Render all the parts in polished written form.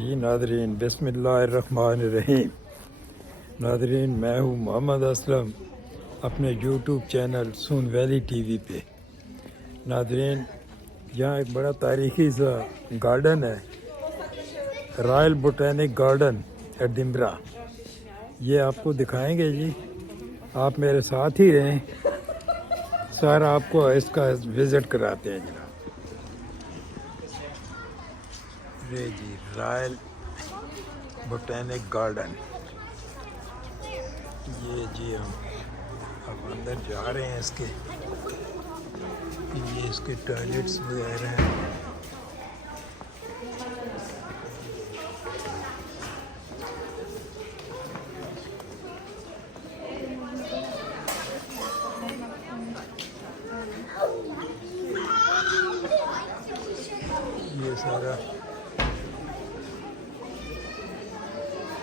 जी Nadreen बिस्मिल्लाहिर्रहमानिर्रहीम। Nadreen मैं हूँ मोहम्मद असलम अपने यूट्यूब चैनल सून वैली टीवी पे। नादरीन यहाँ एक बड़ा तारीखी सा गार्डन है, रॉयल बोटैनिक गार्डन एडिम्बरा। ये आपको दिखाएंगे जी, आप मेरे साथ ही रहें, सारा आपको इसका विज़िट कराते हैं जनाब। ये जी रॉयल बोटैनिक गार्डन, ये जी हम अब अंदर जा रहे हैं। ये इसके टॉयलेट्स वगैरह हैं। ये सारा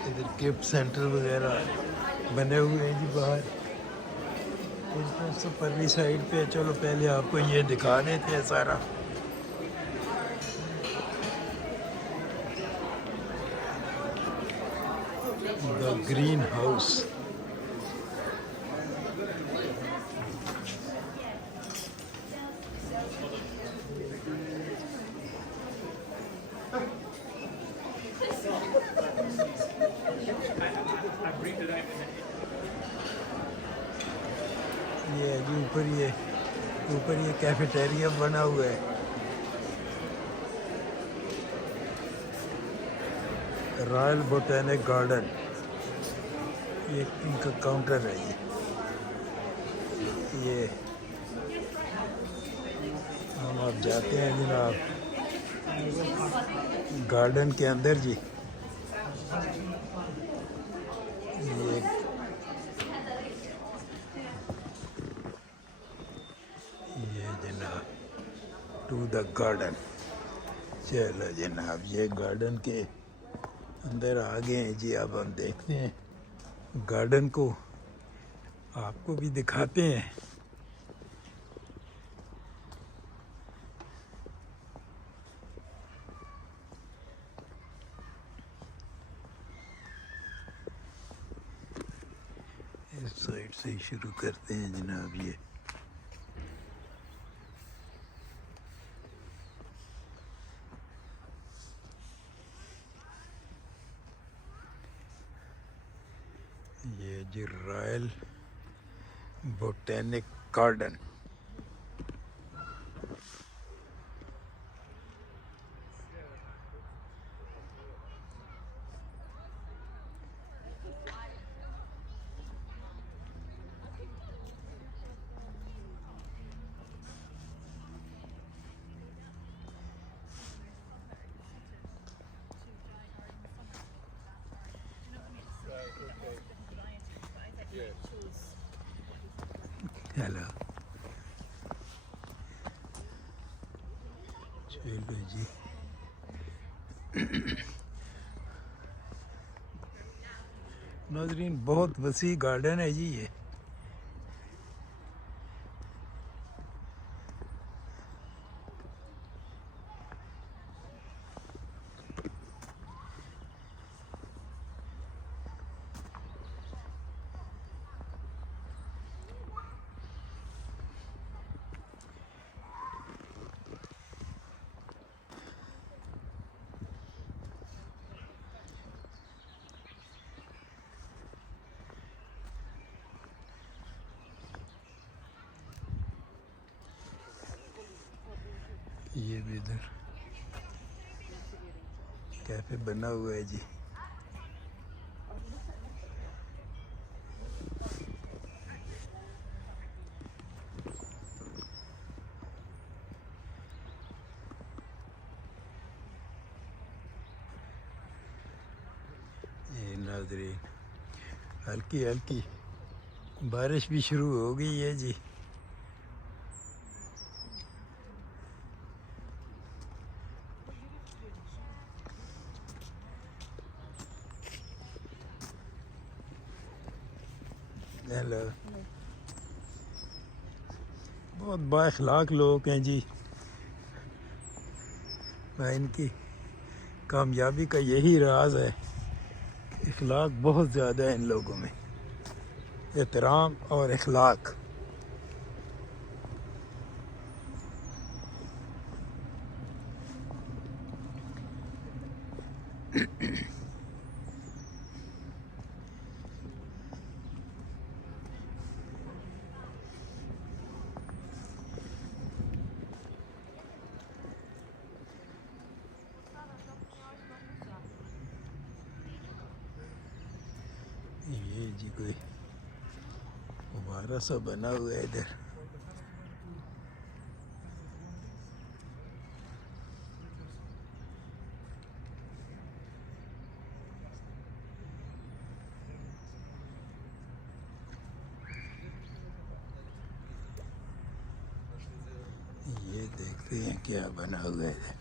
इधर गिफ्ट सेंटर वगैरह बने हुए हैं जी बाहर। इसमें परली साइड पे चलो पहले आपको ये दिखा देते हैं सारा। द ग्रीन हाउस, ये अभी ऊपर ये कैफेटेरिया बना हुआ है। रॉयल बोटैनिक गार्डन, ये इनका काउंटर है। ये हम आप जाते हैं जनाब गार्डन के अंदर जी। ये जनाब टू द गार्डन। चलो जनाब ये गार्डन के अंदर आ गए हैं जी। अब हम देखते हैं गार्डन को, आपको भी दिखाते हैं। इस साइड से ही शुरू करते हैं जनाब। ये जी रॉयल बोटैनिक गार्डन। हेलो, चलो जी नाज़रीन बहुत वसी गार्डन है जी ये। ये भी इधर कैफे बना हुआ है जी। ये नाज़रीन हल्की हल्की बारिश भी शुरू हो गई है जी। हेलो, बहुत बाअखलाक लोग हैं जी। मैं इनकी कामयाबी का यही राज है, इखलाक बहुत ज़्यादा है इन लोगों में, एहतराम और इखलाक। ये जी कोई फुव्वारा सा बना हुआ है इधर। ये देखते हैं क्या बना हुआ है इधर।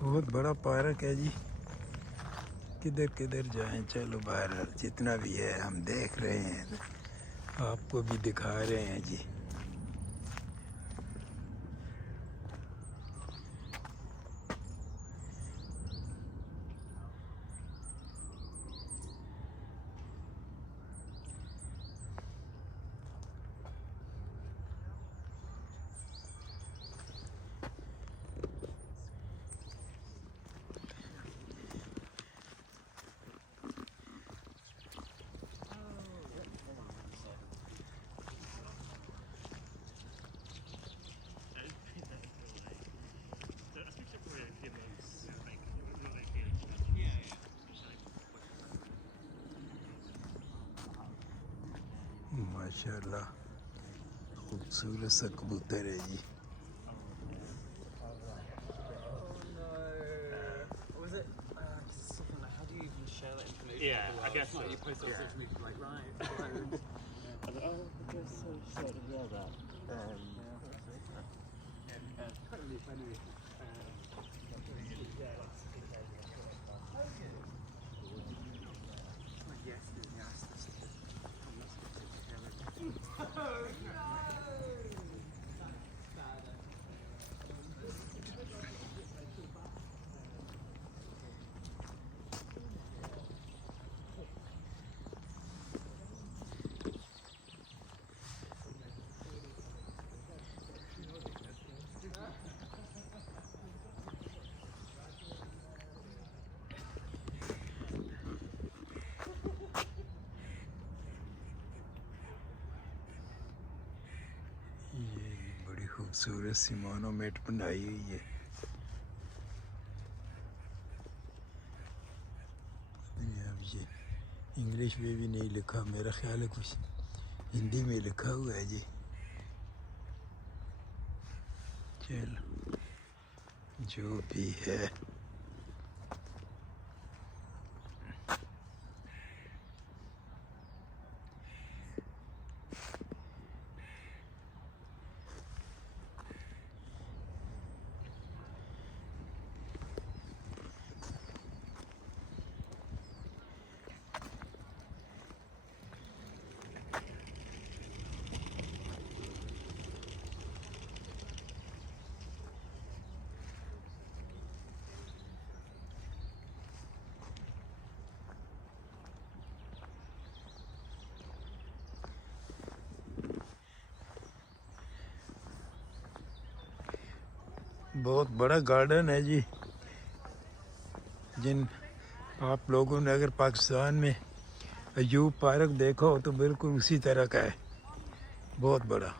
बहुत बड़ा पार्क है जी, किधर किधर जाएं। चलो बहरहाल जितना भी है हम देख रहे हैं, आपको भी दिखा रहे हैं जी। माशाल्लाह खूबसूरत सा कबूतर है जी। Yeah, I guess so. You post on social media, like, right. I was like, oh, I guess so. Sort of, yeah, that. ये बड़ी खूबसूरत सी मोनोमेट बनाई हुई है। अब ये इंग्लिश में भी नहीं लिखा, मेरा ख्याल है कुछ हिंदी में लिखा हुआ है जी। चलो जो भी है। बहुत बड़ा गार्डन है जी। आप लोगों ने अगर पाकिस्तान में अयूब पार्क देखा हो तो बिल्कुल उसी तरह का है, बहुत बड़ा।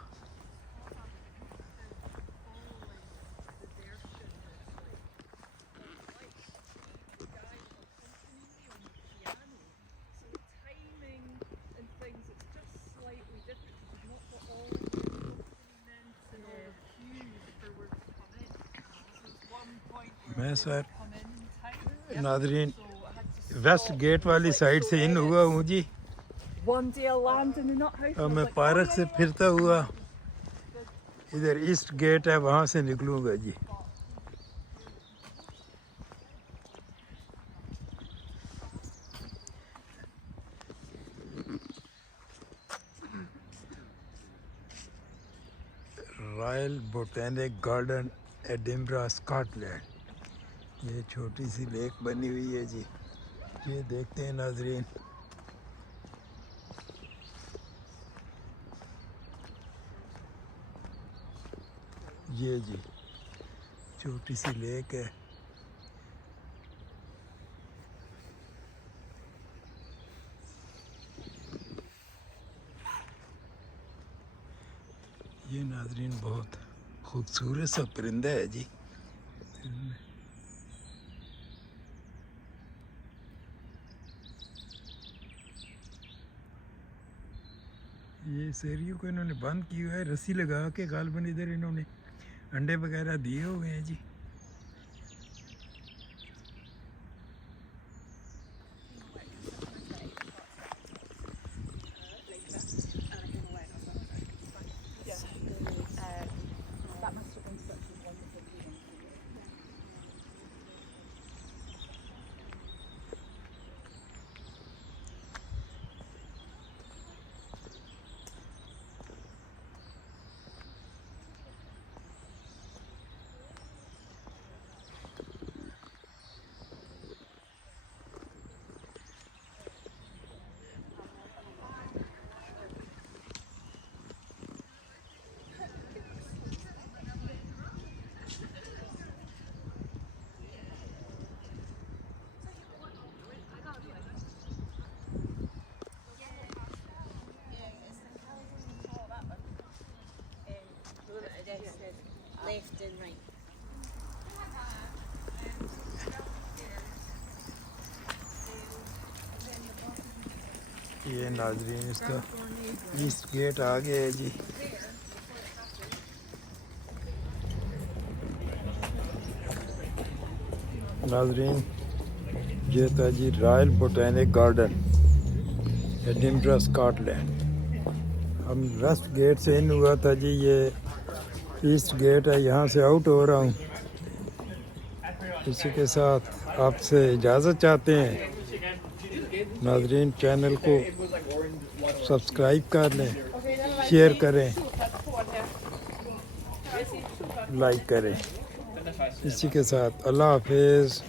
मैं सर नादरीन वेस्ट गेट वाली साइड से इन हुआ हूँ जी। One day I'll land in the nut house. अब मैं पार्क से फिरता हुआ इधर ईस्ट गेट है, वहाँ से निकलूँगा जी। Royal botanic garden Edinburgh Scotland. ये छोटी सी लेक बनी हुई है जी, ये देखते हैं नाजरीन। ये जी छोटी सी लेक है। ये नाजरीन बहुत खूबसूरत सा परिंदा है जी। ये शेरियों को इन्होंने बंद किया है, रस्सी लगा के गालबन इधर इन्होंने अंडे वगैरह दिए हुए हैं जी। Left and right. ये नाजरीन इसका ईस्ट गेट आ गया है जी। नाजरीन ये था जी royal botanic garden Edinburgh Scotland. हम वेस्ट गेट से इन हुआ था जी, ये ईस्ट गेट है, यहाँ से आउट हो रहा हूँ। इसी के साथ आपसे इजाज़त चाहते हैं। नाजरीन चैनल को सब्सक्राइब कर लें, शेयर करें, लाइक करें। इसी के साथ अल्लाह हाफिज़।